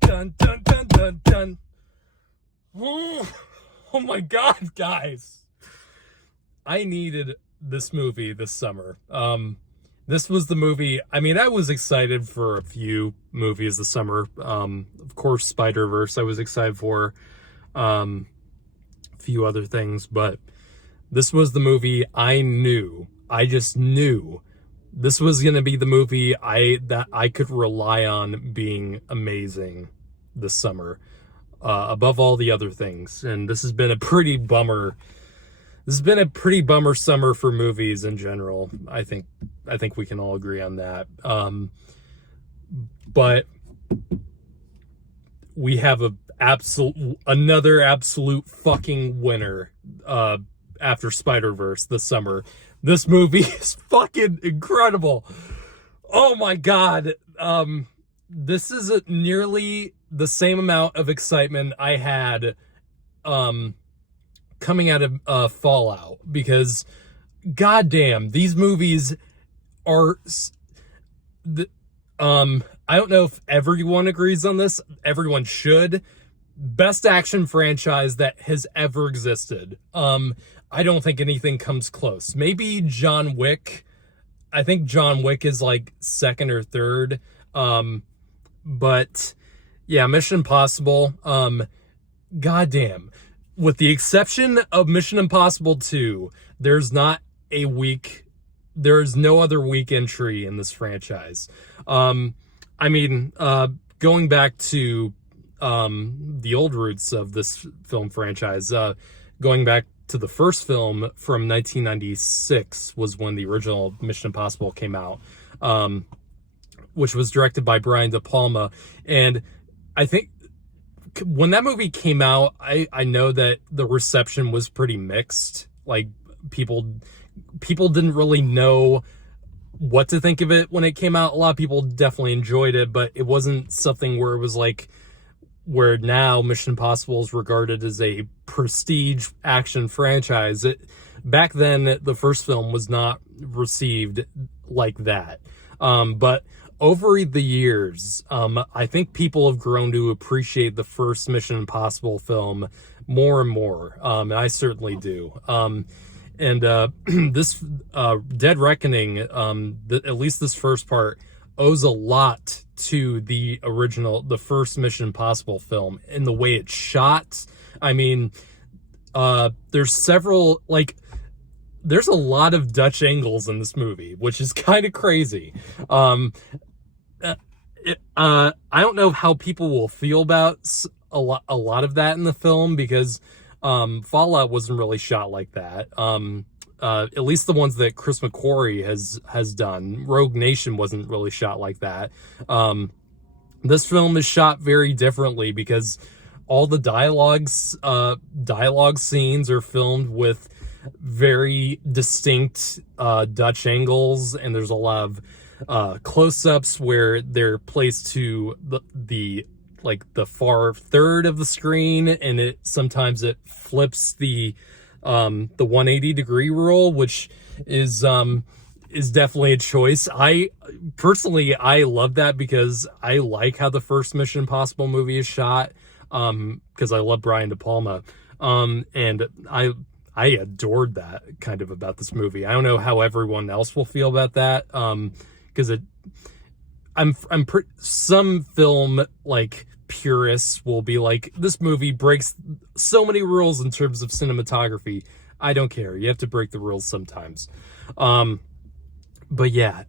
dun dun dun dun dun dun. Oh my god, guys. I needed this movie this summer. This was the movie. I mean, I was excited for a few movies this summer. Of course, Spider-Verse I was excited for. A few other things, but this was the movie I just knew this was going to be the movie that I could rely on being amazing this summer, above all the other things. And this has been a pretty bummer. This has been a pretty bummer summer for movies in general. I think we can all agree on that. But we have another absolute fucking winner after Spider-Verse this summer. This movie is fucking incredible. Oh my god. This is nearly the same amount of excitement I had coming out of Fallout, because goddamn, these movies are I don't know if everyone agrees on this. Everyone should. Best action franchise that has ever existed. I don't think anything comes close. Maybe John Wick. I think John Wick is like second or third. But yeah, Mission Impossible. Goddamn. With the exception of Mission Impossible 2, there's no other weak entry in this franchise. I mean, going back to the old roots of this film franchise, going back to the first film from 1996 was when the original Mission Impossible came out, which was directed by Brian De Palma. And I think when that movie came out, I know that the reception was pretty mixed. Like, people didn't really know what to think of it when it came out. A lot of people definitely enjoyed it, but it wasn't something where it was like, where now Mission Impossible is regarded as a prestige action franchise. Back then, the first film was not received like that. But over the years, I think people have grown to appreciate the first Mission Impossible film more and more. And I certainly do. This Dead Reckoning, at least this first part, owes a lot to the first Mission Impossible film in the way it's shot. I mean, there's a lot of Dutch angles in this movie, which is kind of crazy. I don't know how people will feel about a lot of that in the film, because Fallout wasn't really shot like that. At least the ones that Chris McQuarrie has done. Rogue Nation wasn't really shot like that. This film is shot very differently, because all the dialogue scenes are filmed with very distinct Dutch angles, and there's a lot of close-ups where they're placed to the far third of the screen, and sometimes it flips the 180 degree rule, which is definitely a choice. I personally love that, because I like how the first Mission Impossible movie is shot, because I love Brian De Palma, and I adored that kind of about this movie. I don't know how everyone else will feel about that, because some film like purists will be like, this movie breaks so many rules in terms of cinematography. I don't care. You have to break the rules sometimes. But yeah,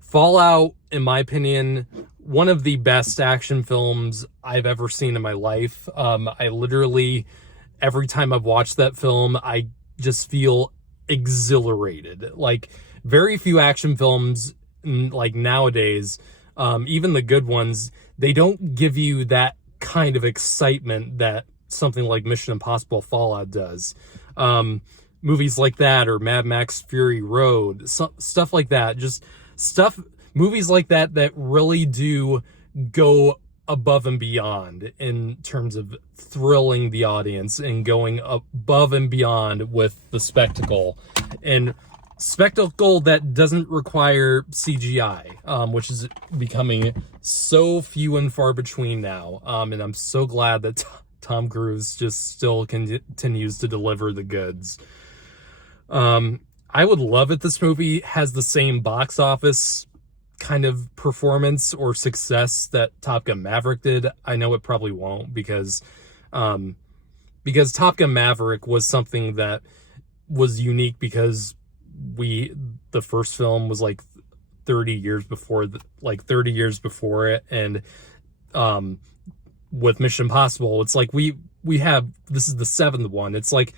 Fallout, in my opinion, one of the best action films I've ever seen in my life. I literally, every time I've watched that film, I just feel exhilarated. Like, very few action films, like nowadays, even the good ones, they don't give you that kind of excitement that something like Mission Impossible Fallout does. Movies like that, or Mad Max Fury Road, stuff like that, movies like that really do go above and beyond in terms of thrilling the audience and going above and beyond with the spectacle. And spectacle that doesn't require CGI, which is becoming so few and far between now. And I'm so glad that Tom Cruise just still continues to deliver the goods. I would love if this movie has the same box office kind of performance or success that Top Gun Maverick did. I know it probably won't, because Top Gun Maverick was something that was unique because the first film was like 30 years before it, and with Mission Impossible, it's like we have, this is the 7th one. It's like,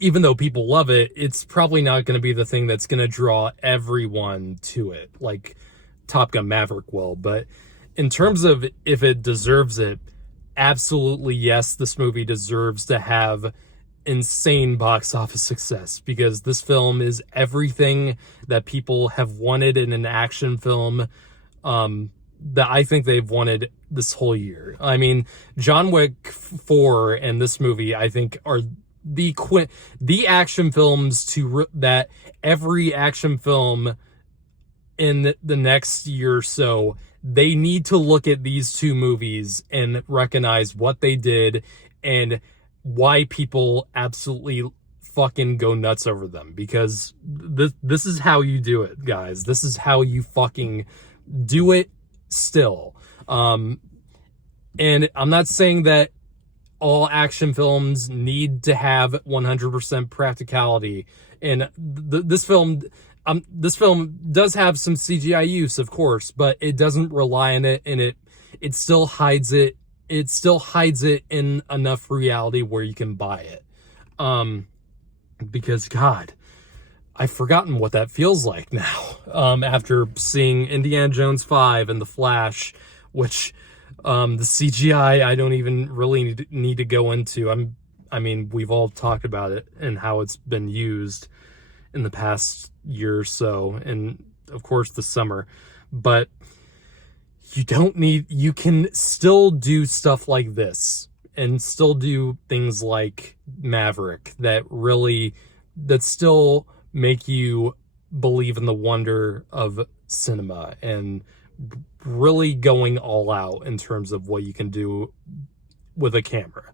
even though people love it, it's probably not going to be the thing that's going to draw everyone to it like Top Gun Maverick will. But in terms of if it deserves it, absolutely yes, this movie deserves to have insane box office success, because this film is everything that people have wanted in an action film, that I think they've wanted this whole year. I mean, John Wick 4 and this movie, I think, are the action films that every action film in the next year or so, they need to look at these two movies and recognize what they did and why people absolutely fucking go nuts over them, because this is how you do it, guys. This is how you fucking do it still. And I'm not saying that all action films need to have 100% practicality, and this film does have some CGI use, of course, but it doesn't rely on it, and it still hides it. It still hides it in enough reality where you can buy it. Because God, I've forgotten what that feels like now. After seeing Indiana Jones 5 and The Flash, which the CGI I don't even really need to go into. I mean, we've all talked about it and how it's been used in the past year or so, and of course the summer. But you can still do stuff like this and still do things like Maverick that still make you believe in the wonder of cinema and really going all out in terms of what you can do with a camera.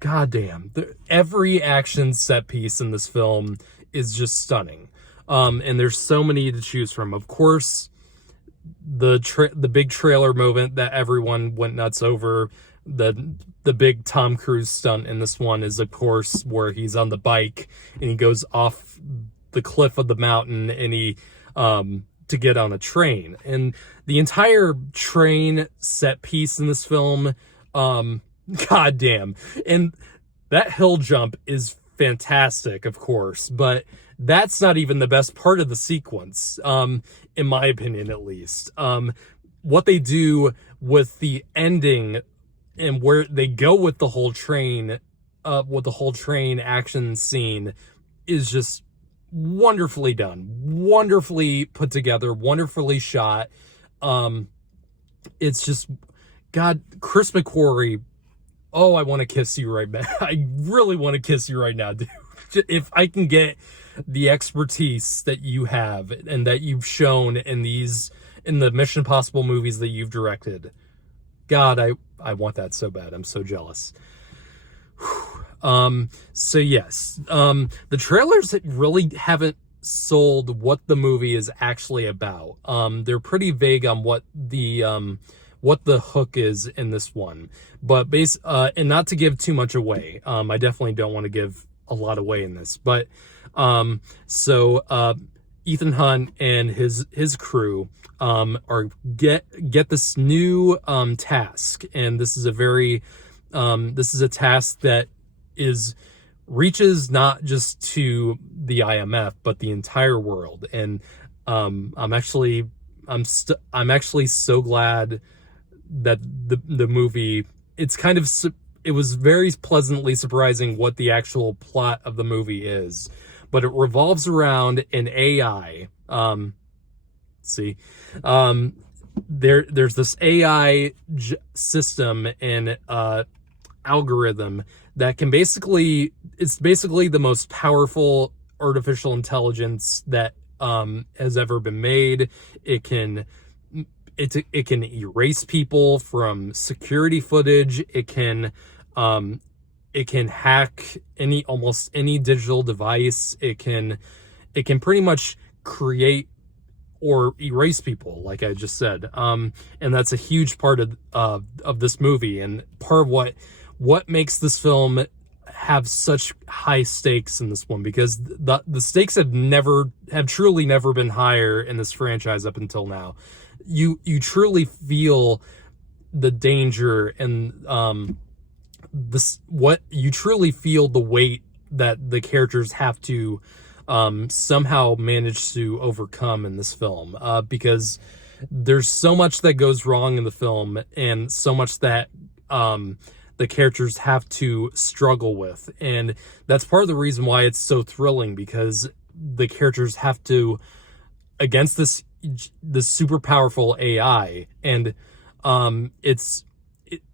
Goddamn, every action set piece in this film is just stunning. And there's so many to choose from. Of course, the big trailer moment that everyone went nuts over, the big Tom Cruise stunt in this one is, of course, where he's on the bike and he goes off the cliff of the mountain and he to get on a train. And the entire train set piece in this film, goddamn. And that hill jump is fantastic, of course, but that's not even the best part of the sequence, in my opinion, at least. What they do with the ending and where they go with the whole train action scene is just wonderfully done, wonderfully put together, wonderfully shot. It's just, God, Chris McQuarrie, oh, I want to kiss you right now. I really want to kiss you right now, dude. If I can get the expertise that you have and that you've shown in the Mission Impossible movies that you've directed, God, I want that so bad. I'm so jealous. So yes, the trailers really haven't sold what the movie is actually about. They're pretty vague on what the hook is in this one, but and not to give too much away. I definitely don't want to give a lot away in this, but Ethan Hunt and his crew are get this new task, and this is a task that reaches not just to the IMF but the entire world. And I'm actually so glad that the movie, it was very pleasantly surprising what the actual plot of the movie is, but it revolves around an AI. There's this AI system and algorithm that it's basically the most powerful artificial intelligence that has ever been made. It can erase people from security footage. It can hack almost any digital device. It can pretty much create or erase people, like I just said. And that's a huge part of this movie, and part of what makes this film have such high stakes in this one, because the stakes have truly never been higher in this franchise up until now. You truly feel the danger, and you truly feel the weight that the characters have to somehow manage to overcome in this film, because there's so much that goes wrong in the film, and so much that the characters have to struggle with. And that's part of the reason why it's so thrilling, because the characters have to, against this super powerful AI, and the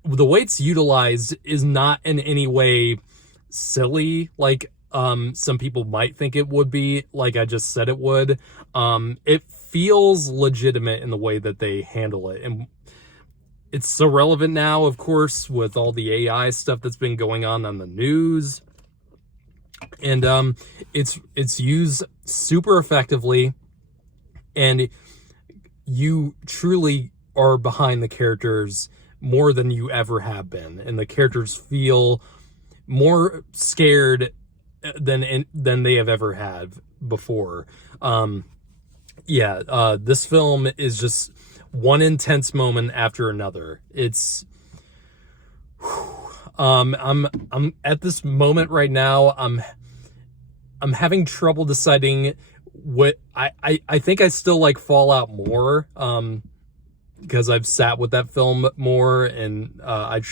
way it's utilized is not in any way silly, like some people might think it would be, like I just said it would. It feels legitimate in the way that they handle it, and it's so relevant now, of course, with all the AI stuff that's been going on the news. And it's used super effectively, and you truly are behind the characters more than you ever have been, and the characters feel more scared than they have ever had before. This film is just one intense moment after another. It's I'm at this moment right now, I'm having trouble deciding what I think I still like Fallout more, because I've sat with that film more, and I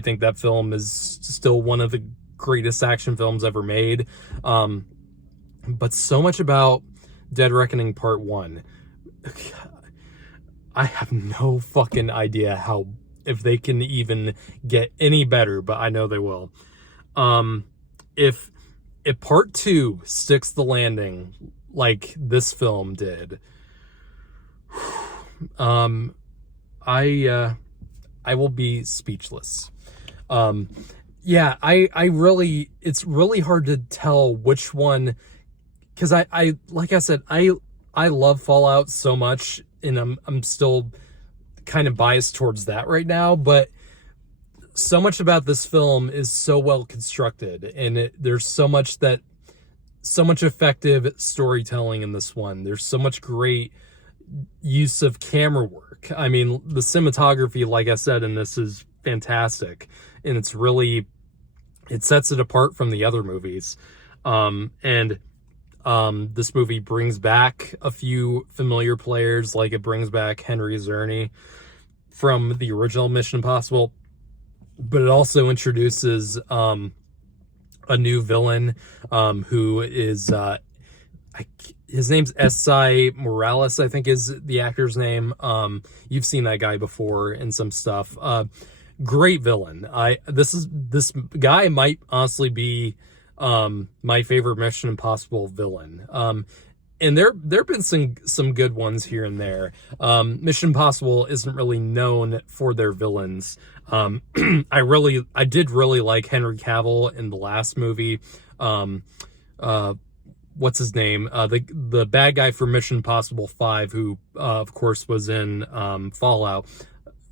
think that film is still one of the greatest action films ever made. But so much about Dead Reckoning Part 1, I have no fucking idea if they can even get any better, but I know they will. If Part 2 sticks the landing like this film did, I will be speechless. It's really hard to tell which one, because I like I said, I love Fallout so much, and I'm still kind of biased towards that right now, but so much about this film is so well constructed, and there's so much effective storytelling in this one. There's so much great use of camera work. I mean, the cinematography, like I said, in this is fantastic, and it sets it apart from the other movies. This movie brings back a few familiar players, like it brings back Henry Czerny from the original Mission Impossible, but it also introduces a new villain, who is his name's S.I. Morales, I think is the actor's name. You've seen that guy before in some stuff. Great villain. This guy might honestly be my favorite Mission Impossible villain. And there've been some good ones here and there. Mission Impossible isn't really known for their villains. I did really like Henry Cavill in the last movie. What's his name? The bad guy for Mission Impossible 5, who of course was in Fallout.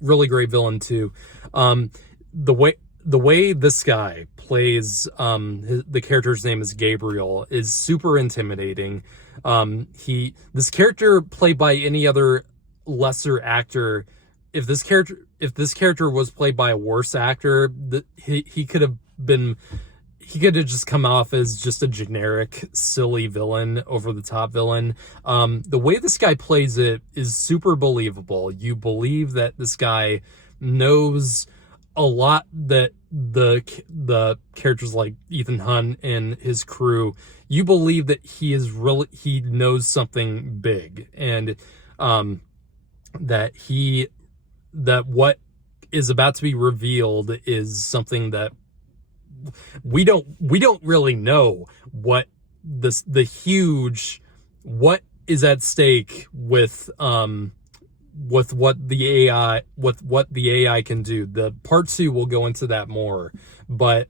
Really great villain too. The way this guy plays, the character's name is Gabriel, is super intimidating. This character played by any other lesser actor, if this character was played by a worse actor, he could have just come off as just a generic, silly villain, over the top villain. The way this guy plays it is super believable. You believe that this guy knows a lot, that the characters like Ethan Hunt and his crew, you believe that he knows something big, and that what is about to be revealed is something that we don't really know what the huge what is at stake with what the AI can do. The part 2 will go into that more, but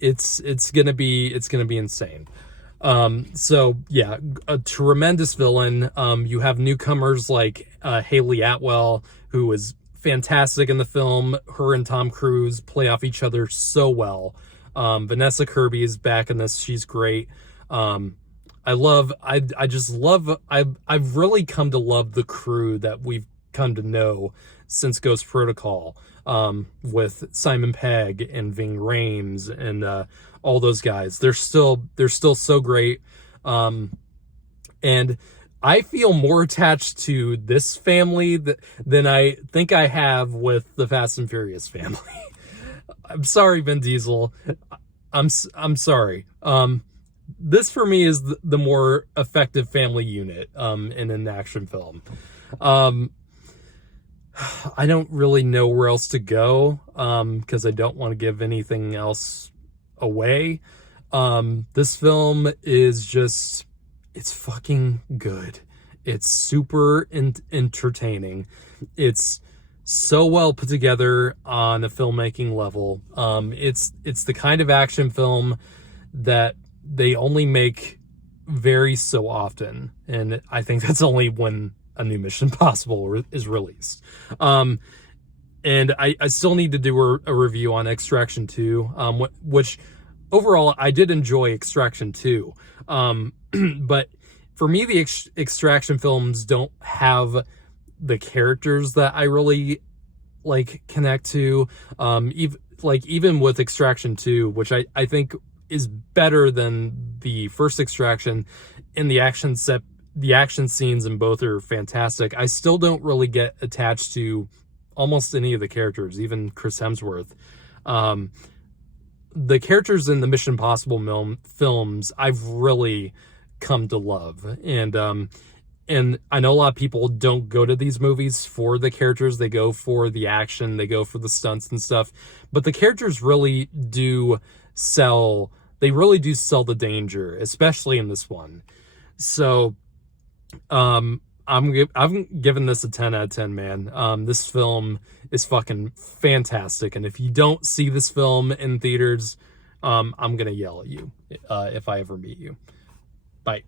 it's gonna be insane. So yeah, a tremendous villain. You have newcomers like Hayley Atwell, who is fantastic in the film. Her and Tom Cruise play off each other so well. Vanessa Kirby is back in this. She's great. I've really come to love the crew that we've come to know since Ghost Protocol, with Simon Pegg and Ving Rhames and all those guys. They're still so great. And I feel more attached to this family than I think I have with the Fast and Furious family. I'm sorry, Vin Diesel. I'm sorry. This for me is the more effective family unit in an action film. I don't really know where else to go because I don't want to give anything else away. This film is just, it's fucking good. It's super entertaining. It's so well put together on a filmmaking level. It's the kind of action film that they only make very so often, and I think that's only when a new Mission Impossible is released. And I still need to do a review on Extraction 2, which overall I did enjoy Extraction 2. But for me, the Extraction films don't have the characters that I really like connect to. Even with Extraction 2, which I think is better than the first Extraction, in the action scenes in both are fantastic. I still don't really get attached to almost any of the characters, even Chris Hemsworth. The characters in the Mission Impossible films I've really come to love, and I know a lot of people don't go to these movies for the characters. They go for the action, they go for the stunts and stuff, but the characters really do sell the danger, especially in this one. So I'm giving this a 10 out of 10, man. This film is fucking fantastic, and if you don't see this film in theaters, I'm gonna yell at you if I ever meet you. Bye.